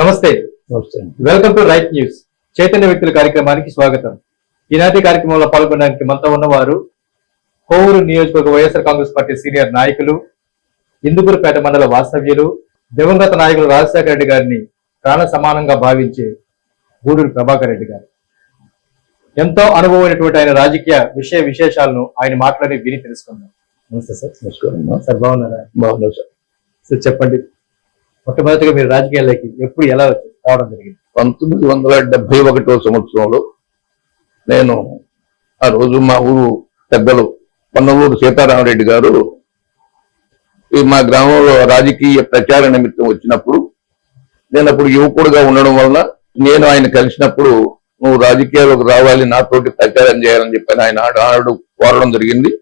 నమస్తే. నమస్తే welcome to right news చైతన్య వ్యక్తుల కార్యక్రమానికి స్వాగతం. ఈనాటి కార్యక్రమంలో పాల్గొనడానికి మనతో ఉన్నవారు కోవూరు నియోజకవర్గ వైఎస్ఆర్ కాంగ్రెస్ పార్టీ సీనియర్ నాయకులు ఇందుకూరుపేట మండల వాస్తవ్యులు దివంగత నాయకులు రాజశేఖర రెడ్డి గారిని ప్రాణ సమానంగా భావించే గూడూరు ప్రభాకర్ రెడ్డి గారు. ఎంతో అనుభవమైనటువంటి ఆయన రాజకీయ విషయ విశేషాలను ఆయన మాట్లాడి విని తెలుసుకుందాం. నమస్తే సార్. నమస్కారం. సార్ బాగున్నారా? బాగున్నా సార్. సార్ చెప్పండి. మొట్టమొదటిగా మీరు రాజకీయాల్లోకి ఎప్పుడు ఎలా రావడం జరిగింది? పంతొమ్మిది వందల డెబ్బై ఒకటో సంవత్సరంలో నేను ఆ రోజు మా ఊరు పెద్దలు పొన్నమూరు సీతారామరెడ్డి గారు ఈ మా గ్రామంలో రాజకీయ ప్రచార నిమిత్తం వచ్చినప్పుడు నేను అప్పుడు యువకుడుగా ఉండడం వలన నేను ఆయన కలిసినప్పుడు నువ్వు రాజకీయాలకు రావాలి నాతోటి ప్రచారం చేయాలని చెప్పాను ఆయన ఆనాడు- ఆనాడు కోరడం జరిగింది.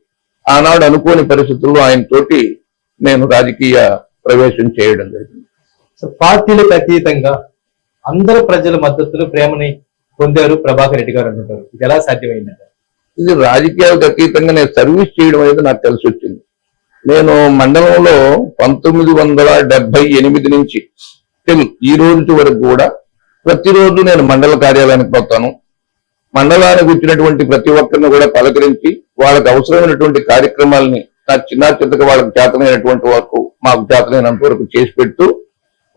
ఆనాడు అనుకోని పరిస్థితుల్లో ఆయన తోటి నేను రాజకీయ ప్రవేశం చేయడం జరిగింది. సో పార్టీలకు అతీతంగా అందరూ ప్రజల మద్దతులు ప్రేమని పొందారు ప్రభాకర్ రెడ్డి గారు అంటుంటారు. ఇది ఎలా సాధ్యమైందంటే ఇది రాజకీయాలకు అతీతంగా నేను సర్వీస్ చేయడం అనేది నాకు కలిసి వచ్చింది. నేను మండలంలో పంతొమ్మిది వందల డెబ్బై ఎనిమిది నుంచి ఈ రోజు వరకు కూడా ప్రతిరోజు నేను మండల కార్యాలయానికి పోతాను. మండలానికి వచ్చినటువంటి ప్రతి ఒక్కరిని కూడా పలకరించి వాళ్ళకి అవసరమైనటువంటి కార్యక్రమాలని నా చిన్న చిన్నగా వాళ్ళకి చేతనైనటువంటి వరకు మాకు చేతనైనంత వరకు చేసి పెడుతూ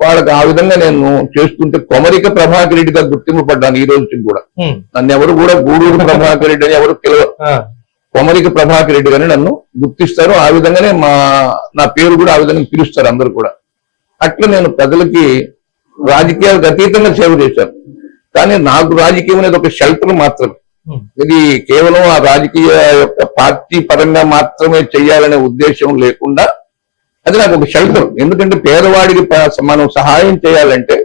వాళ్ళకి ఆ విధంగా నేను చేస్తుంటే కొమరిక ప్రభాకర్ రెడ్డిగా గుర్తింపు పడ్డాను ఈ రోజుకి కూడా. నన్ను ఎవరు కూడా గూడూరు ప్రభాకర్ రెడ్డి అని ఎవరు పిలవరు కొమరిక ప్రభాకర్ రెడ్డి గారిని నన్ను గుర్తిస్తారు. ఆ విధంగానే మా నా పేరు కూడా ఆ విధంగా పిలుస్తారు అందరు కూడా. అట్లా నేను ప్రజలకి రాజకీయాలకు అతీతంగా సేవ చేశాను. కానీ నాకు రాజకీయం అనేది ఒక షెల్టర్ మాత్రమే. ఇది కేవలం ఆ రాజకీయ యొక్క పార్టీ పరంగా మాత్రమే చేయాలనే ఉద్దేశం లేకుండా అది నాకు ఒక షెల్టర్ ఎందుకంటే పేదవాడికి మనం సహాయం చేయాలంటే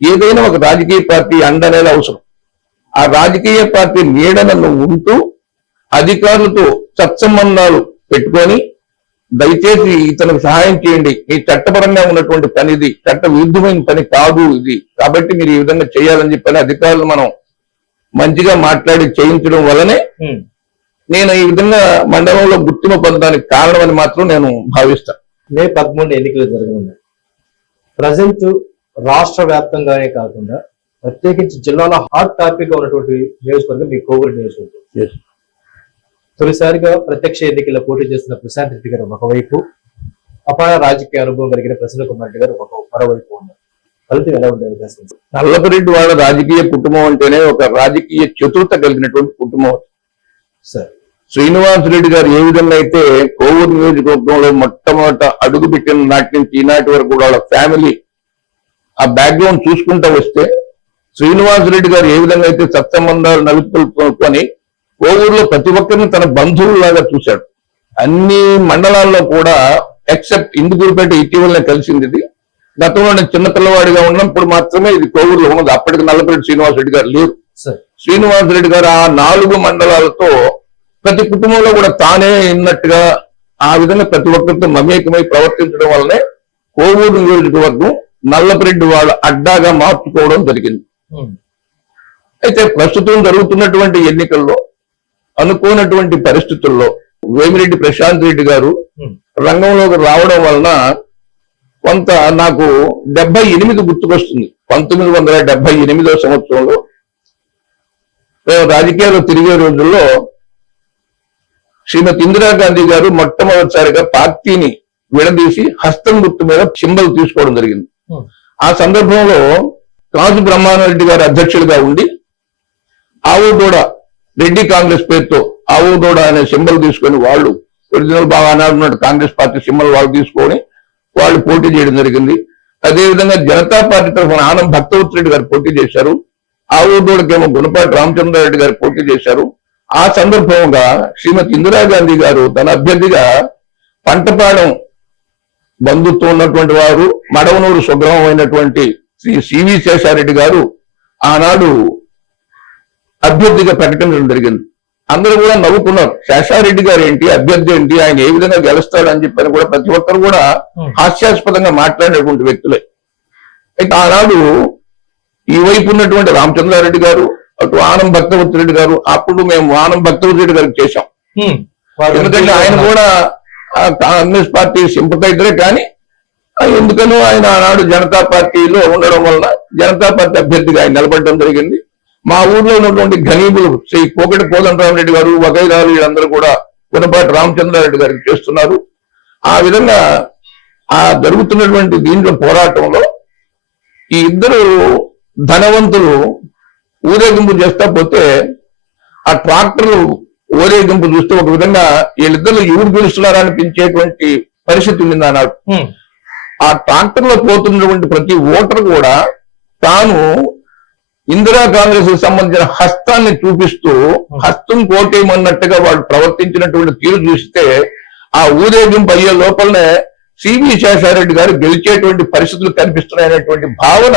ఏదైనా ఒక రాజకీయ పార్టీ అండ అనేది అవసరం. ఆ రాజకీయ పార్టీ నీడనను ఉంటూ అధికారులతో సత్సంబంధాలు పెట్టుకొని దయచేసి ఇతనికి సహాయం చేయండి. ఈ చట్టపరంగా ఉన్నటువంటి పని ఇది చట్ట విరుద్ధమైన పని కాదు ఇది. కాబట్టి మీరు ఈ విధంగా చేయాలని చెప్పని అధికారులు మనం మంచిగా మాట్లాడి చేయించడం వల్లనే నేను ఈ విధంగా మండలంలో గుర్తింపు పొందడానికి కారణమని మాత్రం నేను భావిస్తాను. మే పదమూడు ఎన్నికలు జరగనున్నాయి. ప్రజెంట్ రాష్ట్ర వ్యాప్తంగానే కాకుండా ప్రత్యేకించి జిల్లాలో హాట్ టాపిక్గా ఉన్నటువంటి నియోజకవర్గం మీ కోవూరు నియోజకవర్గం. తొలిసారిగా ప్రత్యక్ష ఎన్నికల్లో పోటీ చేస్తున్న ప్రశాంత్ రెడ్డి గారు ఒకవైపు అపార రాజకీయ అనుభవం కలిగిన ప్రసన్న కుమార్ రెడ్డి గారు ఒక మరోవైపు ఉన్నారు. ఫలితం ఎలా ఉండే అవకాశం? నల్లపరెడ్డి వాళ్ళ రాజకీయ కుటుంబం అంటేనే ఒక రాజకీయ చతురత కలిగినటువంటి కుటుంబం. సార్ శ్రీనివాస్ రెడ్డి గారు ఏ విధంగా అయితే కోవూరు నియోజకవర్గంలో మొట్టమొదట అడుగు పెట్టిన నాటి నుంచి ఈనాటి వరకు కూడా వాళ్ళ ఫ్యామిలీ ఆ బ్యాక్గ్రౌండ్ చూసుకుంటూ వస్తే శ్రీనివాస్ రెడ్డి గారు ఏ విధంగా అయితే సత్సంబంధాలు నలుపుకొని కోవూరులో ప్రతి ఒక్కరిని తన బంధువులాగా చూశాడు. అన్ని మండలాల్లో కూడా ఎక్సెప్ట్ ఇందుకూరుపేట ఇటీవలనే కలిసింది ఇది. గతంలో నేను చిన్న పిల్లవాడిగా ఉన్నప్పుడు మాత్రమే ఇది కోవూరులో ఉన్నది. అప్పటికి నల్లపరెడ్డి శ్రీనివాస్ రెడ్డి గారు లేరు. శ్రీనివాస్ రెడ్డి గారు ఆ నాలుగు మండలాలతో ప్రతి కుటుంబంలో కూడా తానే ఉన్నట్టుగా ఆ విధంగా ప్రతి ఒక్కరితో మమేకమై ప్రవర్తించడం వల్లనే కోవూరు నియోజకవర్గం నల్లపరెడ్డి వాళ్ళ అడ్డాగా మార్చుకోవడం జరిగింది. అయితే ప్రస్తుతం జరుగుతున్నటువంటి ఎన్నికల్లో అనుకోనటువంటి పరిస్థితుల్లో వేమిరెడ్డి ప్రశాంత్ రెడ్డి గారు. రంగంలోకి రావడం వలన కొంత నాకు డెబ్బై ఎనిమిది గుర్తుకొస్తుంది పంతొమ్మిది వందల డెబ్బై ఎనిమిదో సంవత్సరంలో మేము రాజకీయాల్లో తిరిగే రోజుల్లో శ్రీమతి ఇందిరాగాంధీ గారు మొట్టమొదటిసారిగా పార్టీని విడదీసి హస్తం గుర్తు మీద సింబల్ తీసుకోవడం జరిగింది. ఆ సందర్భంలో కాజు బ్రహ్మానందరెడ్డి గారు అధ్యక్షుడిగా ఉండి ఆవుదూడ రెడ్డి కాంగ్రెస్ పేరుతో ఆవుదూడ అనే సింబల్ తీసుకొని వాళ్ళు ఒరిజినల్ బాగా అనాడున్నట్టు కాంగ్రెస్ పార్టీ సింబల్ వాళ్ళు తీసుకొని వాళ్ళు పోటీ చేయడం జరిగింది. అదేవిధంగా జనతా పార్టీ తరఫున ఆనం భక్తవత్ రెడ్డి గారు పోటీ చేశారు. ఆవుదూడకేమో గుణపాటి రామచంద్రారెడ్డి గారు పోటీ చేశారు. ఆ సందర్భంగా శ్రీమతి ఇందిరాగాంధీ గారు తన అభ్యర్థిగా పంటపాడం బంధుత్వం ఉన్నటువంటి వారు మడవనూరు స్వగ్రామం అయినటువంటి శ్రీ సివి శేషారెడ్డి గారు ఆనాడు అభ్యర్థిగా ప్రకటించడం జరిగింది. అందరూ కూడా నవ్వుకున్నారు. శేషారెడ్డి గారు ఏంటి అభ్యర్థి ఏంటి ఆయన ఏ విధంగా గెలుస్తాడు అని చెప్పని కూడా ప్రతి ఒక్కరు కూడా హాస్యాస్పదంగా మాట్లాడేటువంటి వ్యక్తులే. అయితే ఆనాడు ఈ వైపు ఉన్నటువంటి రామచంద్రారెడ్డి గారు అటు ఆనం భక్తవతి రెడ్డి గారు అప్పుడు మేము ఆనం భక్తవతి రెడ్డి గారికి చేశాం. ఎందుకంటే ఆయన కూడా కాంగ్రెస్ పార్టీ సింపతైజరే కానీ ఎందుకనో ఆయన ఆనాడు జనతా పార్టీలో ఉండడం వలన జనతా పార్టీ అభ్యర్థిగా ఆయన నిలబడడం జరిగింది. మా ఊర్లో ఉన్నటువంటి ఘనీబులు శ్రీ కోకటి కోదండరామరెడ్డి గారు వగైరాలు వీళ్ళందరూ కూడా పునపాటి రామచంద్రారెడ్డి గారికి చేస్తున్నారు. ఆ విధంగా ఆ జరుగుతున్నటువంటి దీంట్లో పోరాటంలో ఈ ఇద్దరు ధనవంతులు ఊరేగింపు చేస్తా పోతే ఆ ట్రాక్టర్లు ఊరేగింపు చూస్తే ఒక విధంగా వీళ్ళిద్దరు ఎవరు పిలుస్తున్నారా అనిపించేటువంటి పరిస్థితి ఉంది అన్నాడు. ఆ ట్రాక్టర్లో పోతున్నటువంటి ప్రతి ఓటర్ కూడా తాను ఇందిరా కాంగ్రెస్కు సంబంధించిన హస్తాన్ని చూపిస్తూ హస్తం కోటేయమన్నట్టుగా వాళ్ళు ప్రవర్తించినటువంటి తీరు చూస్తే ఆ ఊరేగింపు అయ్యే లోపలనే సివి శేషారెడ్డి గారు గెలిచేటువంటి పరిస్థితులు కనిపిస్తున్నాయనేటువంటి భావన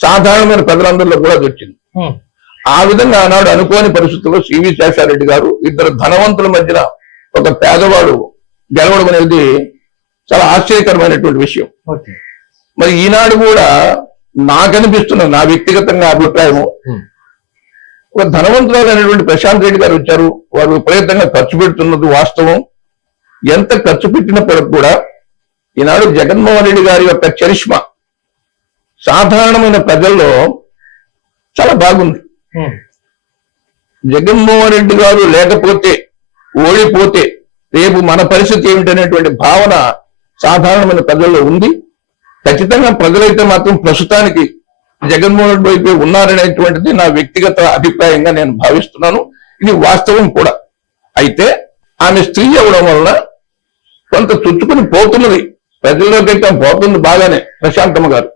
సాధారణమైన ప్రజలందరిలో కూడా వచ్చింది. ఆ విధంగా ఆనాడు అనుకోని పరిస్థితుల్లో సివి శేషారెడ్డి గారు ఇద్దరు ధనవంతుల మధ్యన ఒక పేదవాడు గెలవడం అనేది చాలా ఆశ్చర్యకరమైనటువంటి విషయం. మరి ఈనాడు కూడా నాకు అనిపిస్తున్న నా వ్యక్తిగతంగా అభిప్రాయం ఉమ్, ఒక ధనవంతులైనటువంటి ప్రశాంత్ రెడ్డి గారు వచ్చారు. వారు విపరీతంగా ఖర్చు పెడుతున్నది వాస్తవం. ఎంత ఖర్చు పెట్టినప్పటికి కూడా ఈనాడు జగన్మోహన్ రెడ్డి గారి యొక్క చరిష్మా సాధారణమైన ప్రజల్లో చాలా బాగుంది. జగన్మోహన్ రెడ్డి గారు లేకపోతే ఓడిపోతే రేపు మన పరిస్థితి ఏమిటనేటువంటి భావన సాధారణమైన ప్రజల్లో ఉంది. ఖచ్చితంగా ప్రజలైతే మాత్రం ప్రస్తుతానికి జగన్మోహన్ రెడ్డి వైపే ఉన్నారనేటువంటిది నా వ్యక్తిగత అభిప్రాయంగా నేను భావిస్తున్నాను. ఇది వాస్తవం కూడా. అయితే ఆమె స్త్రీ అవ్వడం వలన కొంత చుచ్చుకుని పోతున్నది. ప్రజల్లోకి అయితే పోతుంది బాగానే ప్రశాంతమ్మ గారు.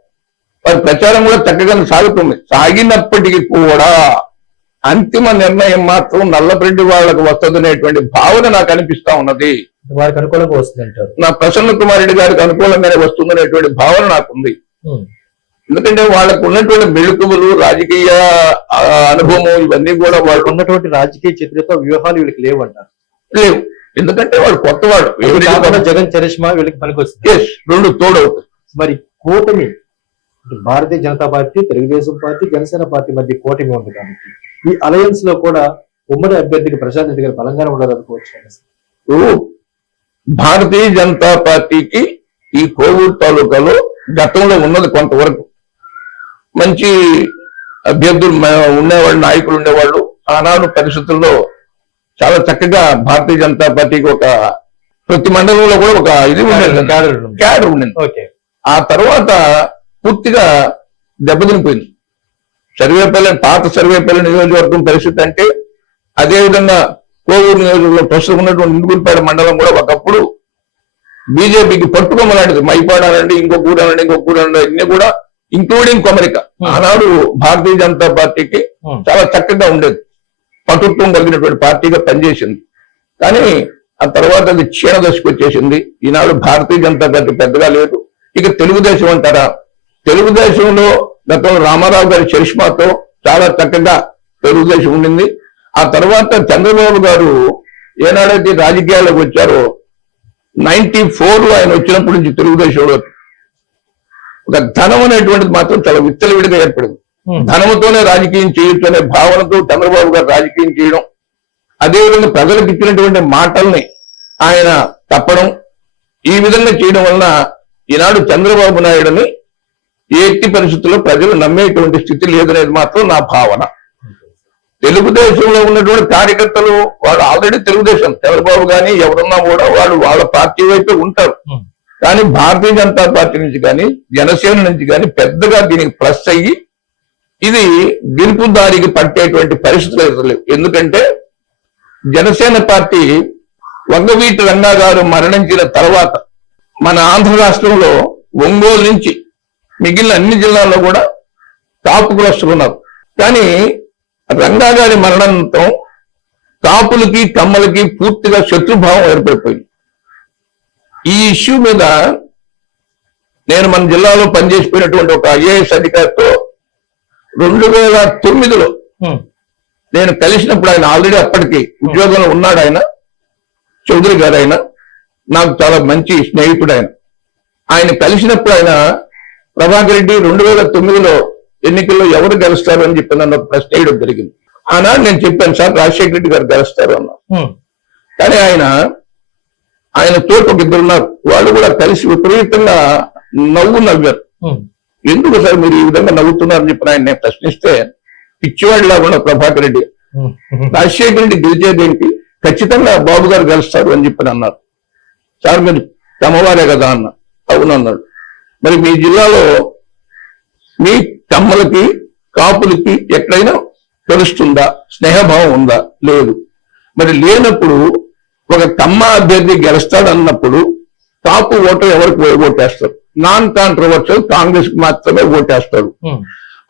వారి ప్రచారం కూడా చక్కగానే సాగుతుంది. సాగినప్పటికీ కూడా అంతిమ నిర్ణయం మాత్రం నల్లబ్రెడ్డి వాళ్ళకు వస్తుందనేటువంటి భావన నాకు అనిపిస్తా ఉన్నది. వారికి అనుకూలంగా వస్తుంది అంటారు. నా ప్రసన్న కుమార్ రెడ్డి గారికి అనుకూలంగానే వస్తుందనేటువంటి భావన నాకుంది. ఎందుకంటే వాళ్ళకు ఉన్నటువంటి మెళుకువలు రాజకీయ అనుభవం ఇవన్నీ కూడా వాళ్ళు ఉన్నటువంటి రాజకీయ చిత్రత వ్యూహాలు వీళ్ళకి లేవు అంటారు లేవు. ఎందుకంటే వాడు కొత్తవాడు. జగన్ చరిష్మా వీళ్ళకి పనికొస్తుంది. Yes, రెండు తోడవుతాయి. మరి కూటమి Bharatiya Janata party Telugudesam party Janasena party మధ్య కూటమి ఉంది కాబట్టి ఈ అలయన్స్లో కూడా ఉమ్మడి అభ్యర్థికి ప్రశాంత్ రెడ్డి గారు బలంగానే ఇప్పుడు భారతీయ జనతా పార్టీకి ఈ కోవూరు తాలూకాలో గతంలో ఉన్నది కొంతవరకు. మంచి అభ్యర్థులు ఉండేవాళ్ళు నాయకులు ఉండేవాళ్ళు. ఆనాడు పరిస్థితుల్లో చాలా చక్కగా భారతీయ జనతా పార్టీకి ఒక ప్రతి మండలంలో కూడా ఒక ఇది ఉండేది. క్యాడర్ ఉండేది. ఓకే ఆ తర్వాత పూర్తిగా దెబ్బతినిపోయింది. సర్వేపల్లి పాత సర్వేపల్లి నియోజకవర్గం పరిస్థితి అంటే అదే విధంగా కోవూరు నియోజకవర్గంలో ప్రస్తుతం ఉన్నటువంటి ఇందుగురిపేట మండలం కూడా ఒకప్పుడు బీజేపీకి పట్టుకొమ్మలాంటిది మైపాడ అనండి ఇంకో గూడ అనండి అనండి ఇన్ని కూడా ఇంక్లూడింగ్ కొమరిక. ఆనాడు భారతీయ జనతా పార్టీకి. చాలా చక్కగా ఉండేది. పటుత్వం కలిగినటువంటి పార్టీగా పనిచేసింది. కానీ ఆ తర్వాత అది క్షీణ దశకు వచ్చేసింది. ఈనాడు భారతీయ జనతా పార్టీ పెద్దగా లేదు. ఇక తెలుగుదేశం అంటారా? తెలుగుదేశంలో గతంలో రామారావు గారి చరిష్మాతో చాలా చక్కగా తెలుగుదేశం ఉండింది. ఆ తర్వాత చంద్రబాబు గారు ఏనాడైతే రాజకీయాల్లోకి వచ్చారో నైన్టీ ఫోర్లో ఆయన వచ్చినప్పటి నుంచి తెలుగుదేశంలో ఒక ధనం అనేటువంటిది మాత్రం చాలా విచ్చలవిడిగా ఏర్పడింది. ధనముతోనే రాజకీయం చేయొచ్చు అనే భావనతో చంద్రబాబు గారు రాజకీయం చేయడం అదేవిధంగా ప్రజలకు ఇచ్చినటువంటి మాటల్ని ఆయన తప్పడం ఈ విధంగా చేయడం వలన ఈనాడు చంద్రబాబు నాయుడుని ఎట్టి పరిస్థితుల్లో ప్రజలు నమ్మేటువంటి స్థితి లేదనేది మాత్రం నా భావన. తెలుగుదేశంలో ఉన్నటువంటి కార్యకర్తలు వాళ్ళు ఆల్రెడీ తెలుగుదేశం. చంద్రబాబు గాని ఎవరున్నా కూడా వాళ్ళు వాళ్ళ పార్టీ వైపే ఉంటారు. కానీ భారతీయ జనతా పార్టీ నుంచి కానీ జనసేన నుంచి కానీ పెద్దగా దీనికి ప్లస్ అయ్యి ఇది గెలుపు దారికి పట్టేటువంటి పరిస్థితులు అయితే లేవు. ఎందుకంటే జనసేన పార్టీ వంగవీటి రంగా గారు మరణించిన తర్వాత మన ఆంధ్ర రాష్ట్రంలో ఒంగోలు నుంచి మిగిలిన అన్ని జిల్లాల్లో కూడా కాపుకులు వస్తున్నారు కానీ రంగా గారి మరణంతో కాపులకి కమ్మలకి పూర్తిగా శత్రుభావం ఏర్పడిపోయింది. ఈ ఇష్యూ మీద నేను మన జిల్లాలో పనిచేసిపోయినటువంటి ఒక ఐఏఎస్ అధికారితో రెండు వేల తొమ్మిదిలో నేను కలిసినప్పుడు ఆయన ఆల్రెడీ అప్పటికి ఉద్యోగంలో ఉన్నాడు ఆయన చౌదరి గారు ఆయన నాకు చాలా మంచి స్నేహితుడు ఆయన. ఆయన కలిసినప్పుడు ఆయన ప్రభాకర్ రెడ్డి రెండు వేల తొమ్మిదిలో ఎన్నికల్లో ఎవరు గెలుస్తారు అని చెప్పి నన్ను ప్రశ్న వేయడం జరిగింది. ఆనాడు నేను చెప్పాను సార్ రాజశేఖర రెడ్డి గారు గెలుస్తారు అన్నా కానీ ఆయన ఆయన తోటి ఒక ఇద్దరు ఉన్నారు. వాళ్ళు కూడా కలిసి విపరీతంగా నవ్వు నవ్వారు. ఎందుకు సార్ మీరు ఈ విధంగా నవ్వుతున్నారని చెప్పి ఆయన నేను ప్రశ్నిస్తే పిచ్చివాడిలాగా ఉన్న ప్రభాకర్ రెడ్డి. రాజశేఖర రెడ్డి గెలిచేదేంటి ఖచ్చితంగా బాబు గారు గెలుస్తారు అని చెప్పి అన్నారు. సార్ మీరు తమవారే కదా అన్న. అవును అన్నాడు. మరి మీ జిల్లాలో మీ కమ్మలకి కాపులకి ఎక్కడైనా తెలుస్తుందా స్నేహభావం ఉందా? లేదు. మరి లేనప్పుడు ఒక కమ్మ అభ్యర్థి గెలుస్తాడు అన్నప్పుడు కాపు ఓటర్ ఎవరికి ఓటేస్తారు? నాన్ కాంట్రవర్షియల్ కాంగ్రెస్కి మాత్రమే ఓటేస్తారు. ఉమ్,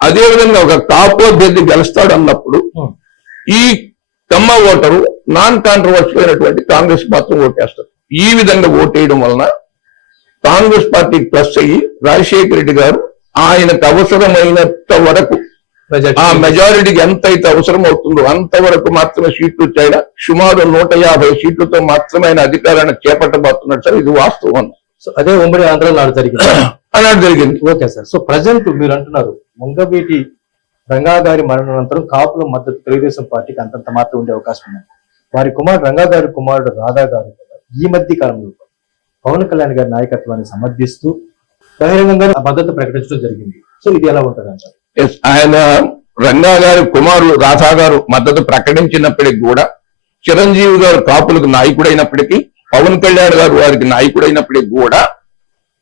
అదే విధంగా ఒక కాపు అభ్యర్థి గెలుస్తాడు అన్నప్పుడు ఉమ్. ఈ కమ్మ ఓటరు నాన్ కాంట్రవర్షియల్ అయినటువంటి కాంగ్రెస్ మాత్రం ఓటేస్తారు. ఈ విధంగా ఓటేయడం వలన కాంగ్రెస్ పార్టీ ప్లస్ అయ్యి రాజశేఖర రెడ్డి గారు ఆయనకు అవసరమైనంత వరకు ఆ మెజారిటీకి ఎంత అయితే అవసరం అవుతుందో అంతవరకు మాత్రమే సీట్లు వచ్చాయి సుమారు నూట యాభై సీట్లతో మాత్రమే ఆయన అధికారాన్ని చేపట్టబోతున్నాడు సార్. ఇది వాస్తవం. సో అదే ఉమ్మడి ఆంధ్రలో నాడు జరిగింది. అన్నట్టు జరిగింది. Okay sir. సో ప్రజెంట్ మీరు అంటున్నారు ముంగవీటి రంగా గారి మరణానంతరం కాపుల మద్దతు తెలుగుదేశం పార్టీకి అంతంత మాత్రం ఉండే అవకాశం ఉంది. వారి కుమారుడు రంగా గారి కుమారుడు రాధా గారు ఈ మధ్య కాలంలో పవన్ కళ్యాణ్ గారి నాయకత్వాన్ని సమర్థిస్తూ బహిరంగంగా మద్దతు ప్రకటించడం జరిగింది. సో ఇది ఎలా ఉంటుంది అంటారు? ఆయన రంగా గారి కుమారుడు రాధా గారు మద్దతు ప్రకటించినప్పటికీ కూడా చిరంజీవి గారు కాపులకు నాయకుడైనప్పటికీ పవన్ కళ్యాణ్ గారు వారికి నాయకుడైనప్పటికీ కూడా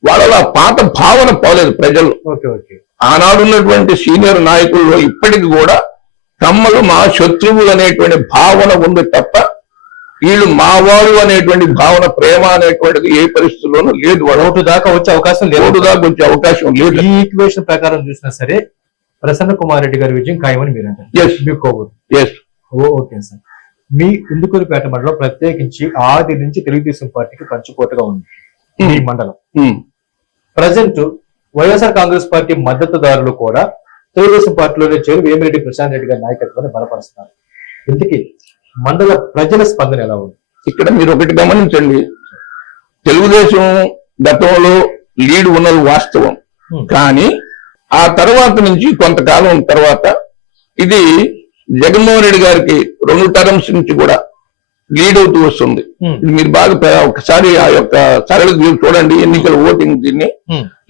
వాళ్ళ పాత భావన పోలేదు ఓకే ఆనాడు ఉన్నటువంటి సీనియర్ నాయకుల్లో ఇప్పటికి కూడా కమ్మలు మా శత్రువులు అనేటువంటి భావన ఉంది తప్ప వీళ్ళు మావాళ్ళు అనేటువంటి భావన ప్రేమ అనేటువంటిది ఏ పరిస్థితుల్లోనూ లేదు ఓటు దాకా వచ్చే అవకాశం లేదు. ఓటు దాకా వచ్చే అవకాశం లేదు. ఈ ఈక్వేషన్ ప్రకారం చూసినా సరే ప్రసన్న కుమార్ రెడ్డి గారి విజయం ఖాయమని మీరు అంటారు. Yes okay sir. మీ ఇందుకూరుపేట మండలం ప్రత్యేకించి ఆది నుంచి తెలుగుదేశం పార్టీకి కంచుకోటగా ఉంది. ఈ మండలం. ప్రజెంట్ వైఎస్ఆర్ కాంగ్రెస్ పార్టీ మద్దతుదారులు కూడా తెలుగుదేశం పార్టీలోనే చేరి వేమిరెడ్డి ప్రశాంత్ రెడ్డి గారి నాయకత్వాన్ని బలపరుస్తున్నారు. ఇందుకే మండల ప్రజల స్పందన ఎలా ఉంది ఇక్కడ మీరు ఒకటి గమనించండి తెలుగుదేశం గతంలో లీడ్ ఉన్నది వాస్తవం. కానీ ఆ తర్వాత నుంచి కొంతకాలం తర్వాత ఇది జగన్మోహన్ రెడ్డి గారికి రెండు టర్మ్స్ నుంచి కూడా లీడ్ అవుతూ వస్తుంది. ఇది మీరు బాగా ఒకసారి ఆ యొక్క సరళ చూడండి ఎన్నికల ఓటింగ్ దీన్ని.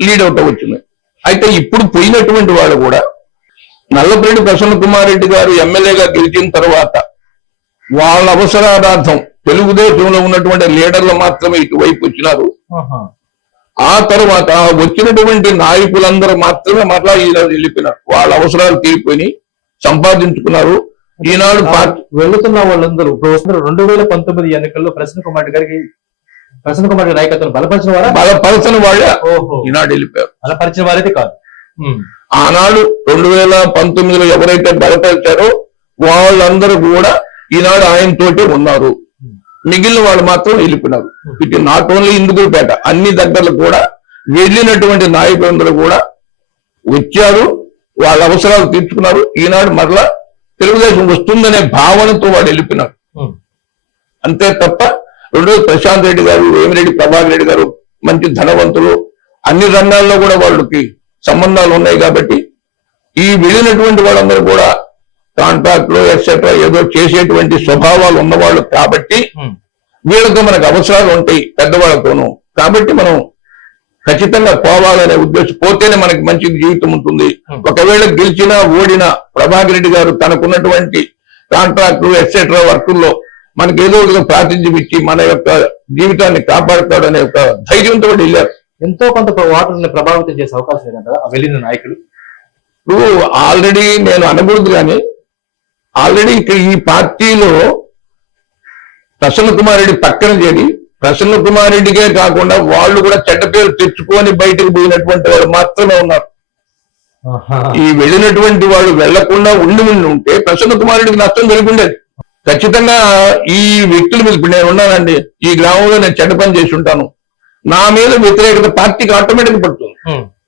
లీడ్ అవుతూ వచ్చింది అయితే ఇప్పుడు పోయినటువంటి వాళ్ళు కూడా నల్లపరెడ్డి ప్రసన్న కుమార్ రెడ్డి గారు ఎమ్మెల్యేగా గెలిచిన తర్వాత వాళ్ళ అవసరార్థం తెలుగుదేశంలో ఉన్నటువంటి లీడర్లు మాత్రమే ఇటువైపు వచ్చినారు. ఆ తర్వాత వచ్చినటువంటి నాయకులందరూ మాత్రమే మరలా ఈయన వెళ్ళిపోయినారు. వాళ్ళ అవసరాలు తీరిపోయి సంపాదించుకున్నారు. ఈనాడు వెళ్తున్న వాళ్ళందరూ రెండు వేల పంతొమ్మిది ఎన్నికల్లో ప్రసన్న కుమార్ గారికి ప్రసన్న కుమార్ నాయకత్వం బలపరిచిన వారా? బలపరచని వాళ్ళే ఓహో. ఈనాడు వెళ్ళిపోయారు. బలపరిచిన వారైతే కాదు. ఆనాడు రెండు వేల పంతొమ్మిదిలో ఎవరైతే బలపరిచారో వాళ్ళందరూ కూడా ఈనాడు ఆయనతోటే ఉన్నారు. మిగిలిన వాళ్ళు మాత్రం వెళ్ళిపోయినారు. ఇటు నాట్ ఓన్లీ ఇందుకుపేట అన్ని దగ్గరలు కూడా వెళ్ళినటువంటి నాయకులందరూ కూడా వచ్చారు. వాళ్ళ అవసరాలు తీర్చుకున్నారు. ఈనాడు మరలా తెలుగుదేశం వస్తుందనే భావనతో వాడు వెళ్ళిపోయినారు. అంతే తప్ప రెండోది ప్రశాంత్ రెడ్డి గారు వేమిరెడ్డి ప్రభాకర్ రెడ్డి గారు మంచి ధనవంతులు. అన్ని రంగాల్లో కూడా వాళ్ళకి సంబంధాలు ఉన్నాయి కాబట్టి ఈ వెళ్ళినటువంటి వాళ్ళందరూ కూడా కాంట్రాక్ట్లో ఎక్సెట్రా ఏదో చేసేటువంటి స్వభావాలు ఉన్నవాళ్ళు కాబట్టి. వీళ్ళతో మనకు అవసరాలు ఉంటాయి పెద్దవాళ్ళతోనూ. కాబట్టి మనం ఖచ్చితంగా పోవాలనే ఉద్దేశం పోతేనే మనకి మంచి జీవితం ఉంటుంది. ఒకవేళ గెలిచినా ఓడినా ప్రభాకర్ రెడ్డి గారు తనకున్నటువంటి కాంట్రాక్టులు ఎక్సెట్రా వర్కుల్లో మనకి ఏదో ఒక ప్రాతినిధ్యం ఇచ్చి మన యొక్క జీవితాన్ని కాపాడుతాడు అనే ఒక ధైర్యంతో వెళ్ళారు. ఎంతో కొంత ఓటర్ని ప్రభావితం చేసే అవకాశం లేదంటారా వెళ్ళిన నాయకులు? ఇప్పుడు ఆల్రెడీ నేను అనకూడదు కానీ ఆల్రెడీ ఇక్కడ ఈ పార్టీలో ప్రసన్న కుమార్ రెడ్డి పక్కన చేరి ప్రసన్న కుమార్ రెడ్డికే కాకుండా వాళ్ళు కూడా చెడ్డ పేరు తెచ్చుకొని బయటకు పోయినటువంటి వాళ్ళు మాత్రమే ఉన్నారు. ఈ వెళ్ళినటువంటి వాళ్ళు వెళ్ళకుండా ఉండి ఉండి ఉంటే ప్రసన్న కుమార్ రెడ్డికి నష్టం కలిగిండేది. ఖచ్చితంగా ఈ వ్యక్తుల మీద ఇప్పుడు నేను ఉన్నానండి ఈ గ్రామంలో నేను చెడ్డ పని చేసి ఉంటాను. నా మీద వ్యతిరేకత పార్టీకి ఆటోమేటిక్ పడుతుంది.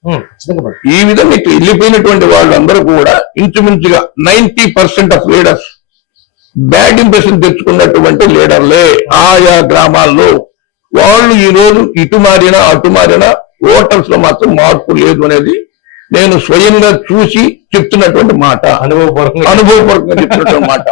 మరి. ఈ విధంగా ఇట్లా వెళ్ళిపోయినటువంటి వాళ్ళందరూ కూడా ఇంచుమించుగా ninety percent of leaders bad impression తెచ్చుకున్నటువంటి లీడర్లే ఆయా గ్రామాల్లో. వాళ్ళు ఈ రోజు ఇటు మారినా అటు మారినా ఓటర్స్లో మాత్రం మార్పు లేదు అనేది నేను స్వయంగా చూసి చెప్తున్నటువంటి మాట. అనుభవపూర్వకంగా అనుభవపూర్వకంగా చెప్తున్నటువంటి మాట.